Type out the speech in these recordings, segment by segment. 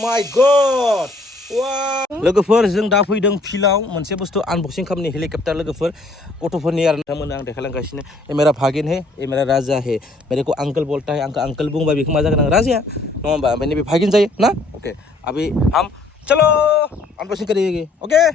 my god wow लोगोफोर जों दा फैदों फिल्डआव मोनसे बुस्थु आनबक्सिं खालामनि हेलिकप्टार लोगोफोर गथ'फोरनि आरो नोंथांमोननो आं देखायलांगासिनो ये मेरा भागिन है ये मेरा राजा है मेरे को अंकल बोलता है आंखो अंकल बुंबा बेखौ मा जागोन आं राजा नङा होमबा ओमफ्राय नैबे भागिन जायो ना ओके अभी हम चलो अनबक्सिं करेंगे ओके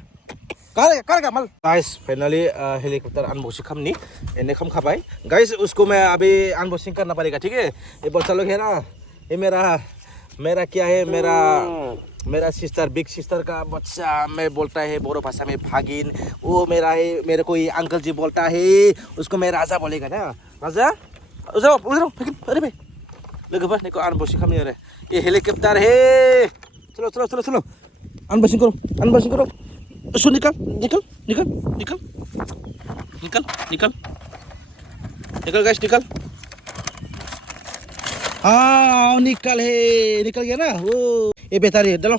करेगा माल गाइस फाइनली हेलीकॉप्टर अनबॉक्सिंग खामनी इन्हें खम खाबाय गाइस उसको मैं अभी अनबॉक्सिंग करना पड़ेगा ठीक है ये बच्चा लोग है ना ये मेरा क्या है मेरा सिस्टर बिग सिस्टर का बच्चा मैं बोलता है बोरो भाषा में भागिन वो मेरा है मेरे को ये अंकल जी बोलता है उसको मैं राजा बोलेगा ना राजा उधर अरे भाई लोगोफोर निको अनबॉक्सिंग खामनी आरो ये हेलीकॉप्टर है चलो अनबॉक्सिंग करो उसको निकल गाइस निकल हाँ निकल गया ना वो ये बैटरी तलो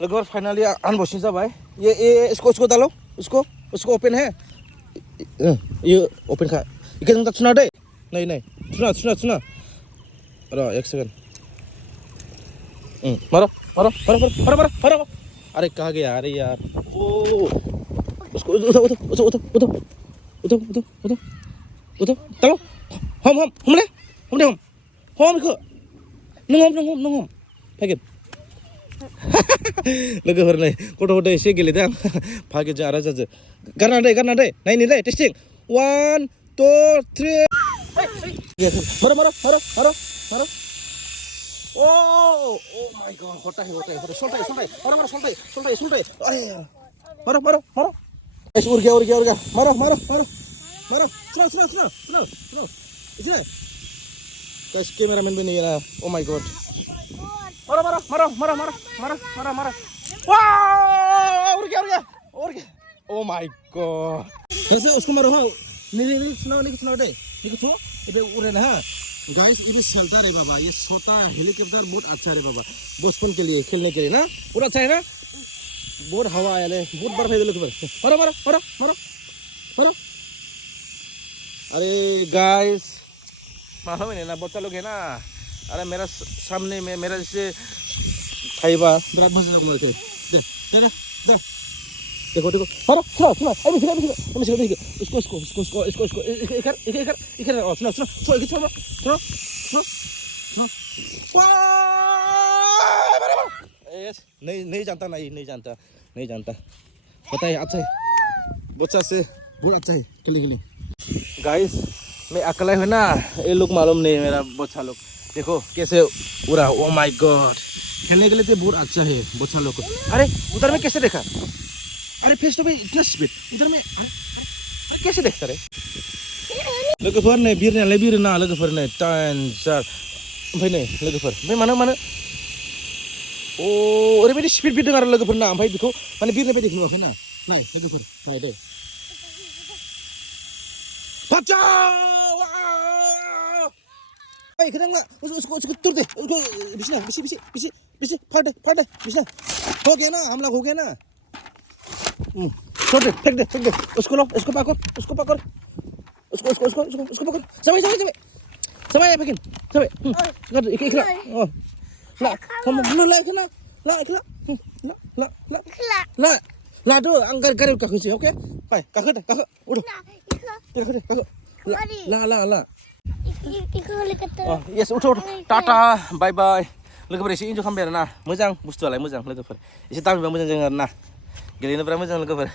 लगभग फाइनली अनबॉक्सिंग जाबाय ये इसको डालो उसको ओपन है ये ओपन खा इके जों सुना दे नहीं सुना र एक सेकंड मारो अरे कहाँ गया अरे यार ओ उसको उधर चलो हम इखो नों फैगोन लोगोफोर नै गथ' एसे गेलेदों आं भागिनजों आरो राजाजों गारना दे नायनि दे टेस्टिं 1 2 3 मारो Oh my god, hotai. Soltai. Aye. Maro. Guys, urga. Maro. Slow. Isine. Guys, cameraman bini ya. Oh my god. Maro. Wow, urga. Oh my god. Guys, उसको मारो हाँ. नहीं सुनाओ दे. निकल इधर उड़े ना हाँ. गाइस ये भी चलता रे बाबा ये छोटा हेलीकॉप्टर बहुत अच्छा रे बाबा बचपन के लिए खेलने के लिए ना पूरा अच्छा है ना बहुत हवा आया ले बहुत बर्फ है लोग मारो अरे गाइस मालूम है ना बच्चा लोग है ना अरे मेरा सामने में मेरा जैसे खाइबा बिराद मजा लग रहा है दे देखो मारो सुनो अभी उसको इधर सुनो नहीं जानता पता है अच्छा है बच्चा से बहुत अच्छा है खेलने गाइस मैं अकेला हूँ ना ये लोग मालूम नहीं मेरा बच्चा लोग देखो कैसे उड़ा ओ माय गॉड खेलने के लिए तो बहुत अच्छा है बच्चा लोग को अरे उधर में कैसे देखा अरे फेस तो इतना स्पीड इधर में अरे कैसे देखता रे लोगोफोर नै बिर ना लोगोफोर नै टाइनजार ओमफ्राय नै लोगोफोर ओमफ्राय मानो ओ ओरैबायदि स्पीड बिरदों आरो लोगोफोर ना ओमफ्राय बेखौ माने बिरनाय बायदि नुवाखै ना नाय लोगोफोर नाय दे बचाओ ओइ खोनांला उसको तुर दे उसको बिसी फाड़ दे बिसी हो गया ना हमला हो गया ना छोड़ दे फेंक दे उसको पकड़ समय फेंकिन समय इखला ला दो आं गारि गाखोसै ओके फाय गाखो उड़ गाखो ला यस उठ टाटा बाय लोगोफोर एसे इन्जय खालामबाय आरो ना मोजां बुस्थुआलाय मोजां लोगोफोर एसे दामिबा मोजां जायो आरो ना गेलेनो बिराद मोजां लोगोफोर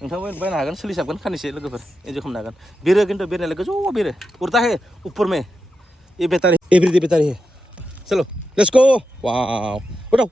नोंथांबो बायनो हागोन सोलिसाबगोन खानैसो लोगोफोर इन्जय खालामनो हागोन बिरो किन्तु बिरनायलाय गोजौ बिरो उड़ता है ऊपर में ये बैटरी एवरीडे बैटरी है चलो लेट्स गो वाओ उड़ाओ